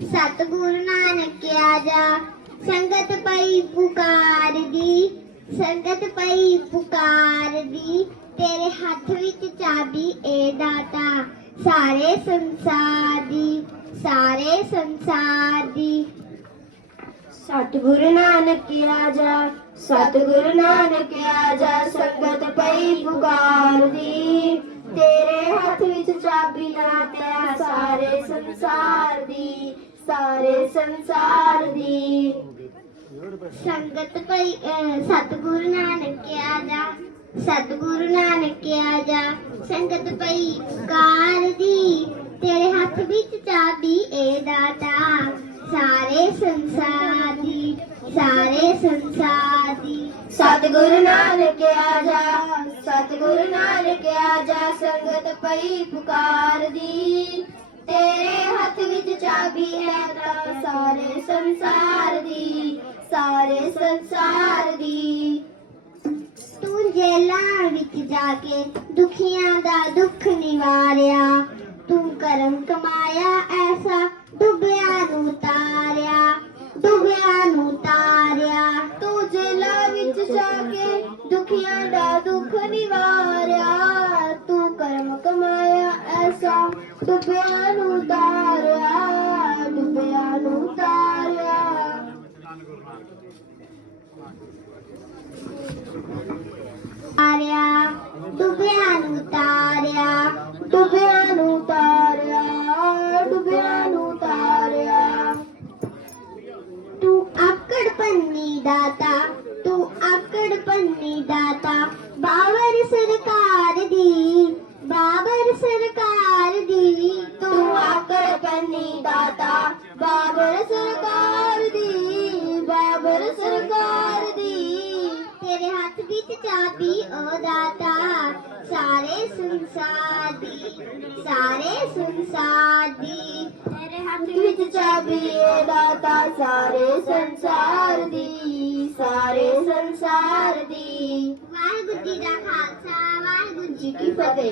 ਸਤਿਗੁਰੂ ਨਾਨਕ ਆਜਾ, ਸੰਗਤ ਪਈ ਪੁਕਾਰਦੀ ਸੰਗਤ ਪਈ ਪੁਕਾਰਦੀ ਤੇਰੇ ਹੱਥ ਵਿੱਚ ਚਾਬੀ ਏ ਦਾਤਾ, ਸਾਰੇ ਸੰਸਾਰ ਦੀ, ਸਾਰੇ ਸੰਸਾਰ ਦੀ। ਸਤਿਗੁਰੂ ਨਾਨਕ ਆਜਾ, ਸਤਿਗੁਰੂ ਨਾਨਕ ਆਜਾ, ਸੰਗਤ ਪਈ ਪੁਕਾਰਦੀ ਤੇਰੇ ਹੱਥ ਵਿੱਚ ਚਾਬੀ ਦਾਤਾ ਸਾਰੇ ਸੰਸਾਰ ਦੀ। ਸਾਰੇ ਸੰਸਾਰ ਦੀ। ਸੰਗਤ ਪਈ ਸਤਿਗੁਰੂ ਨਾਨਕ ਆਜਾ ਸਤਿਗੁਰੂ ਨਾਨਕ ਆਜਾ ਸੰਗਤ ਪਈ ਪੁਕਾਰਦੀ ਤੇਰੇ ਹੱਥ ਵਿੱਚ ਚਾਬੀ ਏ ਦਾਤਾ। ਸਾਰੇ ਸੰਸਾਰ ਦੀ, ਸਾਰੇ ਸੰਸਾਰ ਦੀ। ਸਤਿਗੁਰੂ ਨਾਨਕ ਆ ਜਾ, ਸਤਿਗੁਰੂ ਨਾਨਕ ਆ ਜਾ, ਸੰਗਤ ਪਈ ਪੁਕਾਰ ਦੀ। ਹੱਥ ਚਾਬੀ ਹੈ ਤਾਂ ਸਾਰੇ ਸੰਸਾਰ ਦੀ, ਸਾਰੇ ਸੰਸਾਰ ਦੀ। ਤੂੰ ਜੇਲਾਂ ਵਿੱਚ ਜਾ ਕੇ ਦੁਖੀਆਂ ਦਾ ਦੁੱਖ ਨਿਵਾਰਿਆ, ਤੂੰ ਕਰਮ ਕਮਾਇਆ, ਐਸਾ ਡੁੱਬਿਆ ਨੂੰ ਤਾਰਿਆ, ਡੁੱਬਿਆ ਨੂੰ ਤਾਰਿਆ। ਤੂੰ ਜੇਲਾਂ ਵਿੱਚ ਜਾ ਕੇ ਦੁਖੀਆਂ ਦਾ ਦੁੱਖ ਨਿਵਾਰਿਆ, ਤੂੰ ਕਰਮ ਕਮਾਇਆ, ਐਸਾ ਡੁੱਬਿਆਂ ਨੂੰ ਤਾਰਿਆ। ਤਾਰਿਆ ਡੁੱਬਿਆ ਨੂੰ ਤਾਰਿਆ ਡੁੱਬਿਆਂ ਨੂੰ ਤਾਰਿਆ ਡੁੱਬਿਆਂ ਨੂੰ ਤਾਰਿਆ। ਤੂੰ ਆਕੜ ਪੰਨੀ ਦਾਤਾ, ਤੂੰ ਆਕੜ ਪੰਨੀ ਦਾਤਾ, ਬਾਬਰ ਸਰਕਾਰ ਦੀ, ਬਾਬਰ ਸਰਕਾਰ ਦੀ। ਤੂੰ ਆਕੜ ਪੰਨੀ ਦਾਤਾ, ਬਾਬਰ ਸਰਕਾਰ ਦੀ, ਬਾਬਰ ਸਰਕਾਰ ਮੇਰੇ ਹੱਥ ਵਿੱਚ ਚਾਬੀ, ਓ ਦਾਤਾ, ਸਾਰੇ ਸੰਸਾਰ ਦੀ, ਸਾਰੇ ਸੰਸਾਰ ਦੀ। ਤੇਰੇ ਹੱਥ ਵਿੱਚ ਚਾਬੀ, ਓ ਦਾਤਾ, ਸਾਰੇ ਸੰਸਾਰ ਦੀ, ਸਾਰੇ ਸੰਸਾਰ ਦੀ। ਵਾਹਿਗੁਰੂ ਜੀ ਦਾ ਖਾਲਸਾ, ਵਾਹਿਗੁਰੂ ਜੀ ਕੀ ਫਤਿਹ।